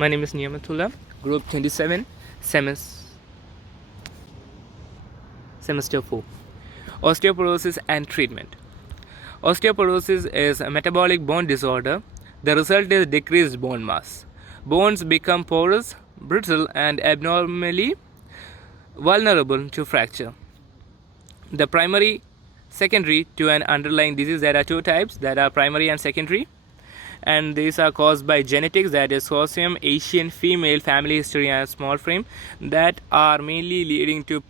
My name is Niyamatullah, Group 27, Semester 4. Osteoporosis and treatment. Osteoporosis is a metabolic bone disorder. The result is decreased bone mass. Bones become porous, brittle, and abnormally vulnerable to fracture. The primary, secondary to an underlying disease, there are two types that are primary and secondary, and these are caused by genetics, that is Caucasian, Asian, female, family history, and small frame, that are mainly leading to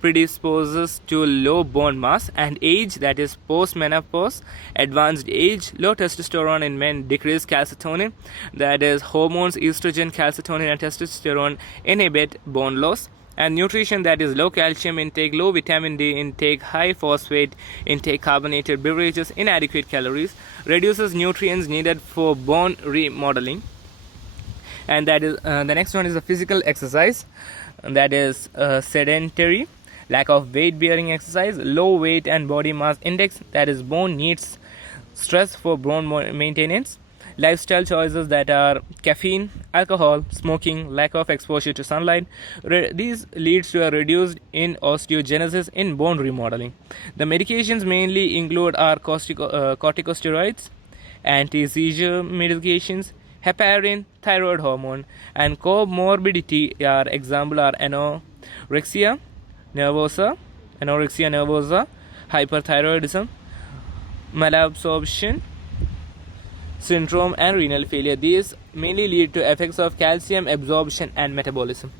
predisposes to low bone mass, and age, that is post-menopause, advanced age, low testosterone in men, decreased calcitonin, that is hormones estrogen, calcitonin, and testosterone inhibit bone loss, and nutrition, that is low calcium intake, low vitamin D intake, high phosphate intake, carbonated beverages, inadequate calories, reduces nutrients needed for bone remodeling. And that is the next one is the physical exercise, that is sedentary, lack of weight bearing exercise, low weight and body mass index, that is bone needs stress for bone maintenance, lifestyle choices, that are caffeine, alcohol, smoking, lack of exposure to sunlight. These leads to a reduced in osteogenesis in bone remodeling. The medications mainly include are corticosteroids, anti-seizure medications, heparin, thyroid hormone, and comorbidity are example are anorexia nervosa, hyperthyroidism, malabsorption syndrome, and renal failure. These mainly lead to effects of calcium absorption and metabolism.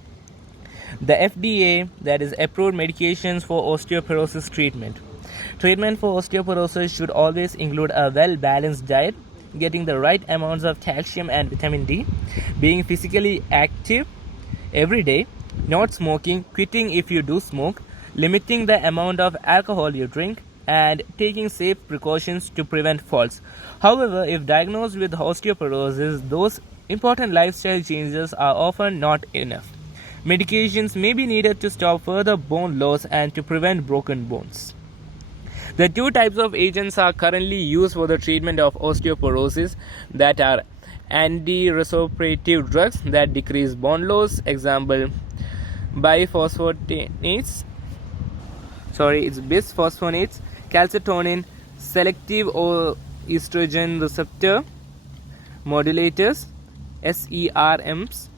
The FDA, that is approved medications for osteoporosis treatment. Treatment for osteoporosis should always include a well-balanced diet, getting the right amounts of calcium and vitamin D, being physically active every day, not smoking, quitting if you do smoke, limiting the amount of alcohol you drink, and taking safe precautions to prevent falls. However, if diagnosed with osteoporosis, those important lifestyle changes are often not enough. Medications may be needed to stop further bone loss and to prevent broken bones. The two types of agents are currently used for the treatment of osteoporosis, that are anti-resorptive drugs that decrease bone loss, example bisphosphonates, calcitonin, selective estrogen receptor modulators, SERMs,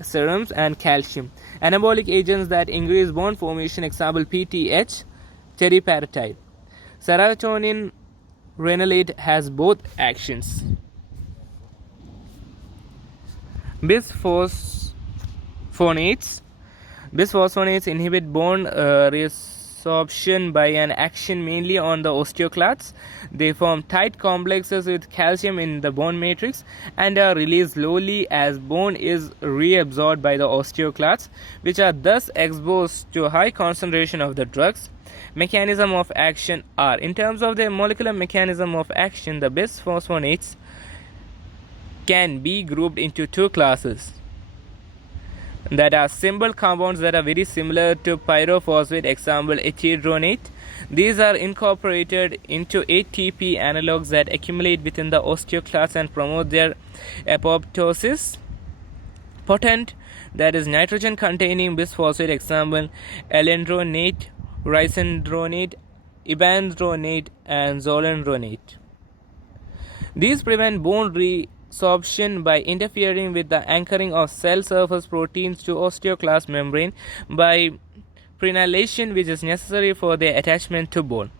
serums, and calcium. Anabolic agents that increase bone formation, example PTH, teriparatide. Serotonin renalate has both actions. Bisphosphonates inhibit bone resorption by an action mainly on the osteoclasts. They form tight complexes with calcium in the bone matrix and are released slowly as bone is reabsorbed by the osteoclasts, which are thus exposed to a high concentration of the drugs. Mechanism of action are, in terms of their molecular mechanism of action, the bisphosphonates can be grouped into two classes, that are simple compounds that are very similar to pyrophosphate, example ethidronate. These are incorporated into ATP analogs that accumulate within the osteoclasts and promote their apoptosis. Potent, that is nitrogen containing bisphosphate, example alendronate, ricindronate, ibandronate, and zoledronate. These prevent bone resorption by interfering with the anchoring of cell surface proteins to osteoclast membrane by prenylation, which is necessary for their attachment to bone.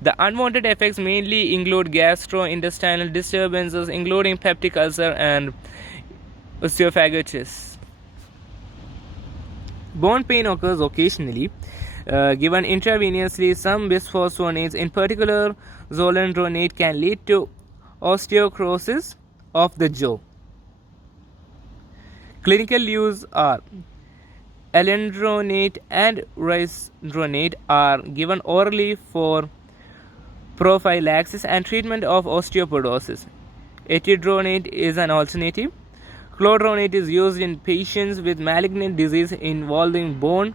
The unwanted effects mainly include gastrointestinal disturbances, including peptic ulcer and esophagitis. Bone pain occurs occasionally. Given intravenously, some bisphosphonates, in particular zoledronate, can lead to osteocrosis of the jaw. Clinical use are alendronate and ricindronate are given orally for prophylaxis and treatment of osteoporosis. Ethidronate is an alternative. Chlordronate is used in patients with malignant disease involving bone,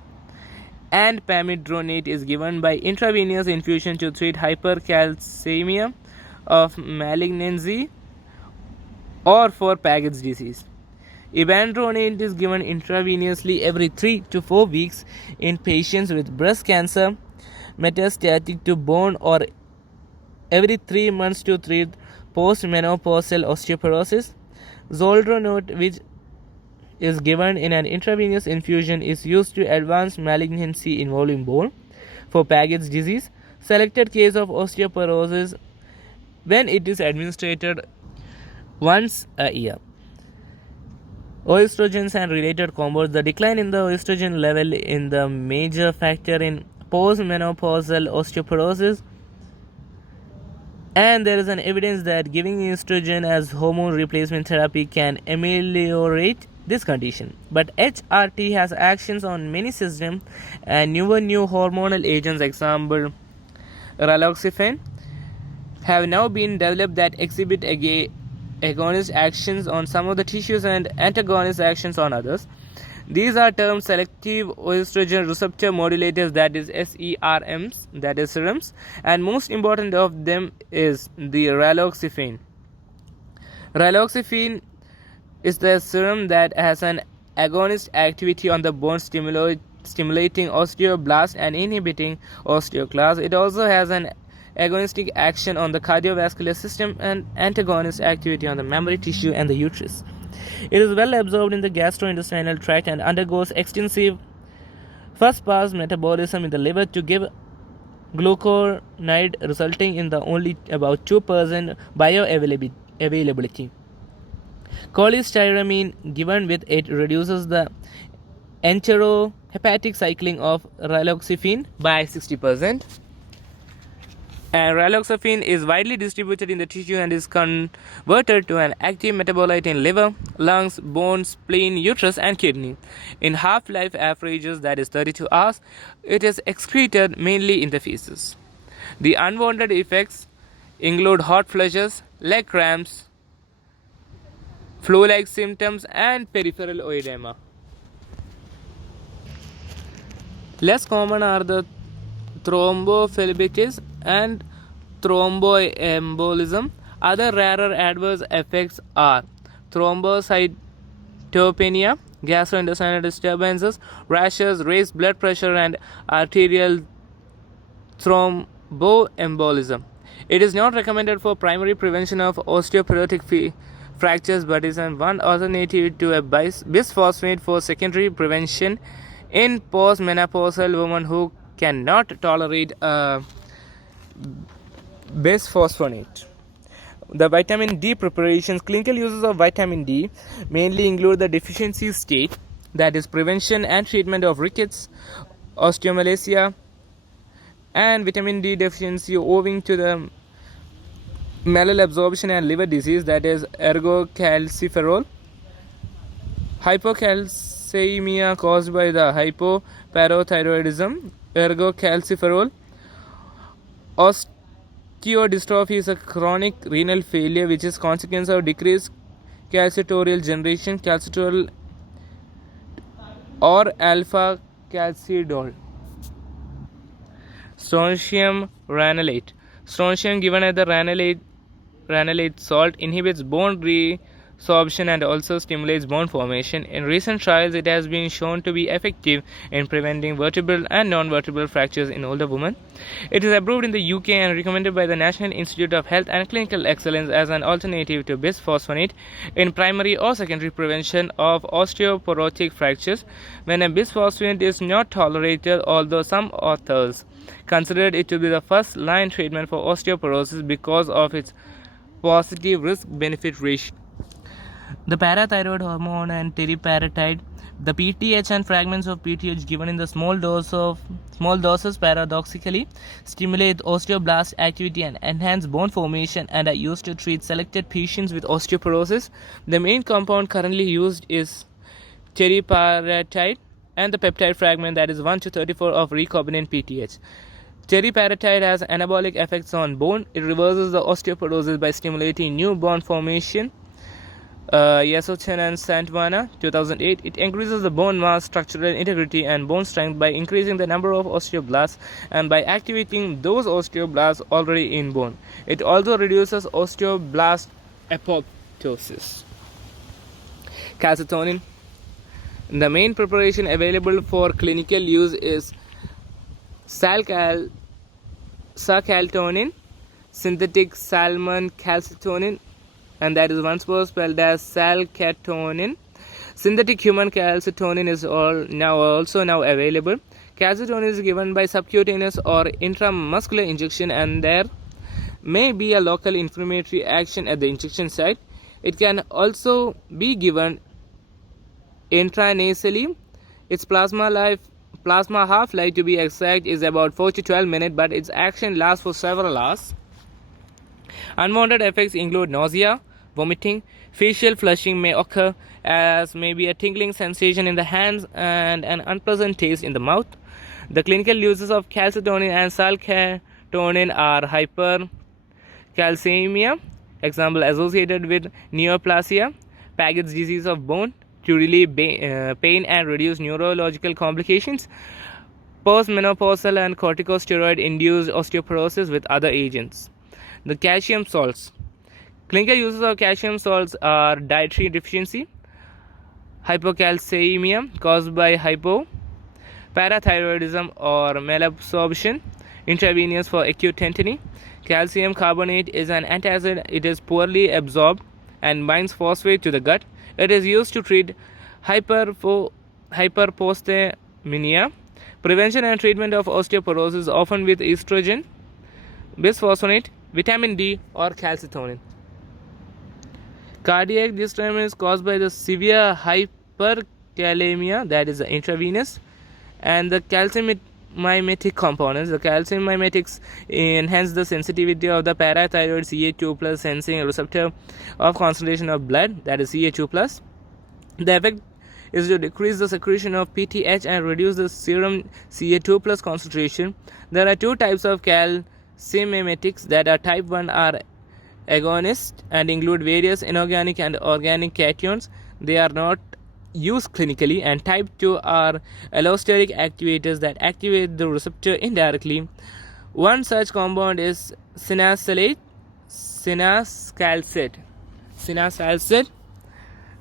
and pamidronate is given by intravenous infusion to treat hypercalcemia of malignancy or for Paget's disease. Ibandronate is given intravenously every 3 to 4 weeks in patients with breast cancer metastatic to bone, or every 3 months to treat postmenopausal osteoporosis. Zoldronate, which is given in an intravenous infusion, is used to advance malignancy involving bone. For Paget's disease, selected case of osteoporosis when it is administered once a year. Oestrogens and related combos. The decline in the oestrogen level is the major factor in postmenopausal osteoporosis, and there is an evidence that giving estrogen as hormone replacement therapy can ameliorate this condition. But HRT has actions on many systems, and new hormonal agents, example raloxifene, have now been developed that exhibit agonist actions on some of the tissues and antagonist actions on others. These are termed selective estrogen receptor modulators, that is SERMs, that is serums, and most important of them is the raloxifene. Raloxifene is the serum that has an agonist activity on the bone, stimulating osteoblast and inhibiting osteoclast. It also has an agonistic action on the cardiovascular system and antagonist activity on the mammary tissue and the uterus. It is well absorbed in the gastrointestinal tract and undergoes extensive first-pass metabolism in the liver to give glucuronide, resulting in the only about 2% bioavailability. Cholestyramine given with it reduces the enterohepatic cycling of raloxifene by 60%. And raloxifene is widely distributed in the tissue and is converted to an active metabolite in liver, lungs, bone, spleen, uterus, and kidney. In half-life averages, that is 32 hours, it is excreted mainly in the feces. The unwanted effects include hot flushes, leg cramps, flu-like symptoms, and peripheral oedema. Less common are the thrombophlebitis and thromboembolism. Other rarer adverse effects are thrombocytopenia, gastrointestinal disturbances, rashes, raised blood pressure, and arterial thromboembolism. It is not recommended for primary prevention of osteoporotic fractures, but is one alternative to a bisphosphonate for secondary prevention in postmenopausal women who cannot tolerate bisphosphonate. The vitamin D preparations. Clinical uses of vitamin D mainly include the deficiency state, that is prevention and treatment of rickets, osteomalacia, and vitamin D deficiency owing to the malabsorption and liver disease, that is ergocalciferol, hypocalcemia caused by the hypoparathyroidism, ergocalciferol. Osteodystrophy is a chronic renal failure which is consequence of decreased calcitorial generation, calcitriol or alpha calcidol. Strontium ranelate. Strontium given at the ranelate salt inhibits bone resorption and also stimulates bone formation. In recent trials, it has been shown to be effective in preventing vertebral and non-vertebral fractures in older women. It is approved in the UK and recommended by the National Institute of Health and Clinical Excellence as an alternative to bisphosphonate in primary or secondary prevention of osteoporotic fractures when a bisphosphonate is not tolerated, although some authors considered it to be the first-line treatment for osteoporosis because of its positive risk-benefit ratio. The parathyroid hormone and teriparatide. The PTH and fragments of PTH given in the small doses paradoxically stimulate osteoblast activity and enhance bone formation and are used to treat selected patients with osteoporosis. The main compound currently used is teriparatide and the peptide fragment, that is 1-34 of recombinant PTH. Teriparatide has anabolic effects on bone. It reverses the osteoporosis by stimulating new bone formation. Yasochen and Santwana, 2008. It increases the bone mass, structural integrity, and bone strength by increasing the number of osteoblasts and by activating those osteoblasts already in bone. It also reduces osteoblast apoptosis. Calcitonin. The main preparation available for clinical use is salcaltonin, synthetic salmon calcitonin, and that is once more spelled as salcatonin. Synthetic human calcitonin is also now available. Calcitonin is given by subcutaneous or intramuscular injection, and there may be a local inflammatory action at the injection site. It can also be given intranasally. Its plasma half-life, to be exact, is about 4 to 12 minutes, but its action lasts for several hours. Unwanted effects include nausea, vomiting, facial flushing may occur, as may be a tingling sensation in the hands and an unpleasant taste in the mouth. The clinical uses of calcitonin and salcatonin are hypercalcemia, example associated with neoplasia, Paget's disease of bone, to relieve pain and reduce neurological complications, postmenopausal and corticosteroid-induced osteoporosis with other agents. The calcium salts. Clinical uses of calcium salts are dietary deficiency, hypocalcemia caused by parathyroidism or malabsorption, intravenous for acute tetany. Calcium carbonate is an antacid. It is poorly absorbed and binds phosphate to the gut. It is used to treat hyperphosphatemia. Prevention and treatment of osteoporosis, often with estrogen, bisphosphonate, vitamin D, or calcitonin. Cardiac disturbance caused by the severe hyperkalemia, that is intravenous, and the calcimimetic components. The calcium mimetics enhance the sensitivity of the parathyroid Ca2 plus sensing receptor of concentration of blood, that is Ca2 plus. The effect is to decrease the secretion of PTH and reduce the serum Ca2 plus concentration. There are two types of calcimimetics, that are type 1 are agonists and include various inorganic and organic cations. They are not used clinically, and type 2 are allosteric activators that activate the receptor indirectly. One such compound is sinacalcet,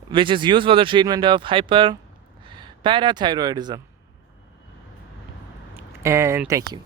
which is used for the treatment of hyperparathyroidism. And thank you.